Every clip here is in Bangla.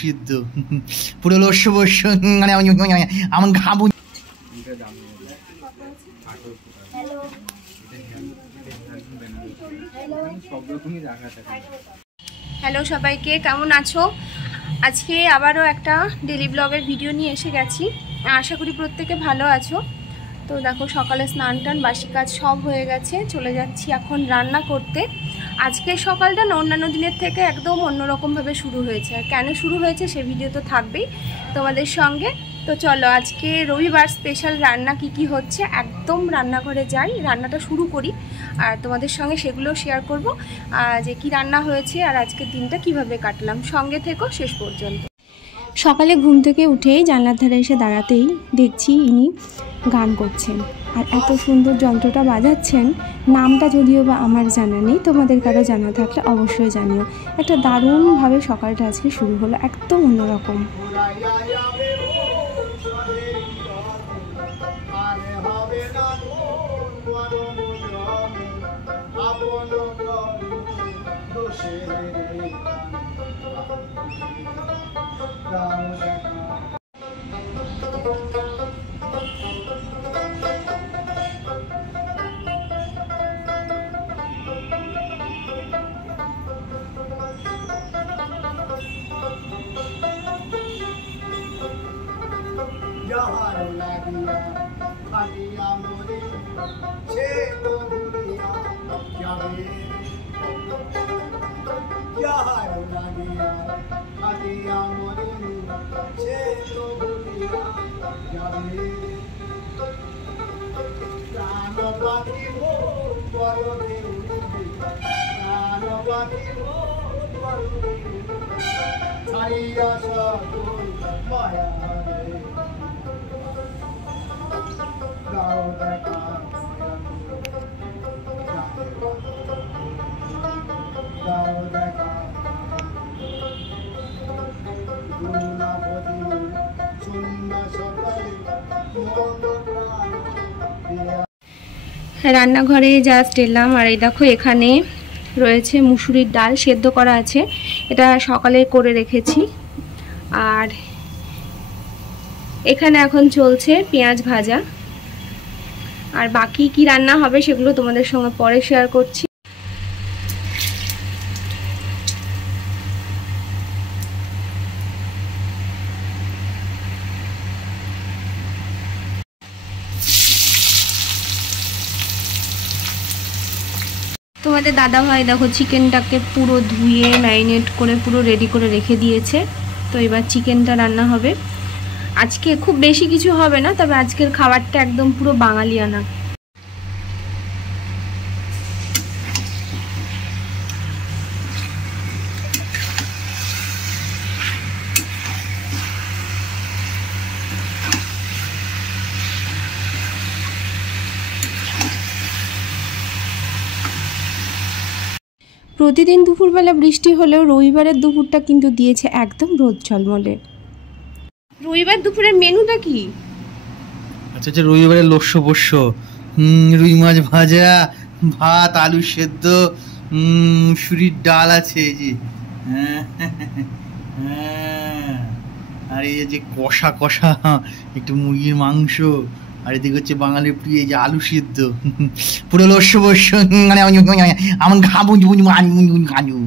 সিদ্ধ পুরো লস্য বস্য মানে আমার খাবো। হ্যালো সবাইকে, কেমন আছো? আজকে আবারও একটা ডেলি ব্লগের ভিডিও নিয়ে এসে গেছি। আশা করি প্রত্যেকে ভালো আছো। তো দেখো, সকালে স্নান টান বাসি কাজ সব হয়ে গেছে, চলে যাচ্ছি এখন রান্না করতে। আজকের সকালটা না অন্যান্য দিনের থেকে একদম অন্যরকমভাবে শুরু হয়েছে। আর কেন শুরু হয়েছে সে ভিডিও তো থাকবেই তোমাদের সঙ্গে। তো চলো, আজকে রবিবার স্পেশাল রান্না কি হচ্ছে একদম রান্নাঘরে যাই, রান্নাটা শুরু করি আর তোমাদের সঙ্গে সেগুলো শেয়ার করব যে কি রান্না হয়েছে আর আজকের দিনটা কিভাবে কাটলাম। সঙ্গে থেকো শেষ পর্যন্ত। সকালে ঘুম থেকে উঠেই জানলার ধারে এসে দাঁড়াতেই দেখছি ইনি গান করছেন আর এত সুন্দর যন্ত্রটা বাজাচ্ছেন। নামটা যদিও বা আমার জানা নেই, তোমাদের কারো জানা থাকলে অবশ্যই জানিও। একটা দারুণভাবে সকালটা আজকে শুরু হলো, একদম অন্যরকম। রান্নাঘরে জাস্ট এলাম আর এই দেখো, এখানে রয়েছে মুসুরির ডাল সেদ্ধ করা আছে, এটা সকালে করে রেখেছি। আর এখানে এখন চলছে পেঁয়াজ ভাজা। আর বাকি কি রান্না হবে সেগুলো তোমাদের সঙ্গে পরে শেয়ার করছি। তোমাদের দাদা ভাই দেখো চিকেনটাকে পুরো ধুয়ে ম্যারিনেট করে পুরো রেডি করে রেখে দিয়েছে। তো এবার চিকেনটা রান্না হবে। আজকে খুব বেশি কিছু হবে না, তবে আজকের খাবারটা একদম পুরো বাঙালিয়ানা। প্রতিদিন দুপুরবেলা বৃষ্টি হলেও রবিবারের দুপুরটা কিন্তু দিয়েছে একদম রোদ ঝলমলে। রবিবার দুপুরের মেনুটা কি? আচ্ছা, রবিবারের লস্য বস্য, রুই মাছ ভাজা, ভাত, আলু সেদ্ধ, মুসুরির ডাল আছে এই যে, আর এই যে কষা কষা একটু মুরগির মাংস, আর এদিকে হচ্ছে বাঙালির প্রিয় এই যে আলু সিদ্ধ, পুরো লস্য বস্য মানে আমার খাবো খাবো।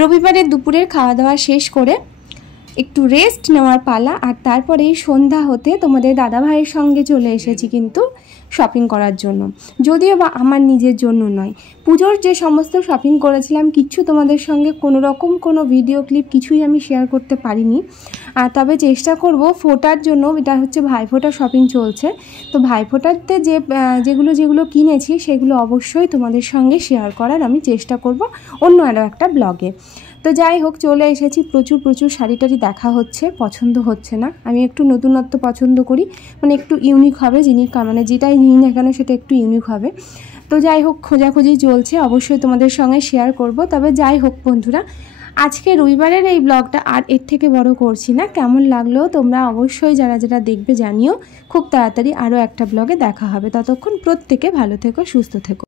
রবিবারের দুপুরের খাওয়া দাওয়া শেষ করে একটু রেস্ট নেওয়ার পালা। আর তারপরেই সন্ধ্যা হতে তোমাদের দাদা ভাইয়ের সঙ্গে চলে এসেছি কিন্তু শপিং করার জন্য, যদিও বা আমার নিজের জন্য নয়। পুজোর যে সমস্ত শপিং করেছিলাম কিচ্ছু তোমাদের সঙ্গে কোনো রকম কোনো ভিডিও ক্লিপ কিছুই আমি শেয়ার করতে পারিনি। আর তবে চেষ্টা করব ফোটার জন্য, এটা হচ্ছে ভাইফোঁটা শপিং চলছে, তো ভাইফোঁটাতে যেগুলো কিনেছি সেগুলো অবশ্যই তোমাদের সঙ্গে শেয়ার করার আমি চেষ্টা করব অন্য আরও একটা ব্লগে। তো যাই হোক, চলে এসেছি। প্রচুর শাড়ি টাড়ি দেখা হচ্ছে, পছন্দ হচ্ছে না। আমি একটু নতুনত্ব পছন্দ করি, মানে একটু ইউনিক হবে মানে যেটাই নিই না কেন সেটা একটু ইউনিক হবে। তো যাই হোক, খোঁজাখুঁজি চলছে, অবশ্যই তোমাদের সঙ্গে শেয়ার করব। তবে যাই হোক বন্ধুরা, আজকে রবিবারের এই ব্লগটা আর এর থেকে বড় করছি না। কেমন লাগলো তোমরা অবশ্যই যারা যারা দেখবে জানিও। খুব তাড়াতাড়ি আরও একটা ব্লগে দেখা হবে। ততক্ষণ প্রত্যেকে ভালো থেকো, সুস্থ থেকো।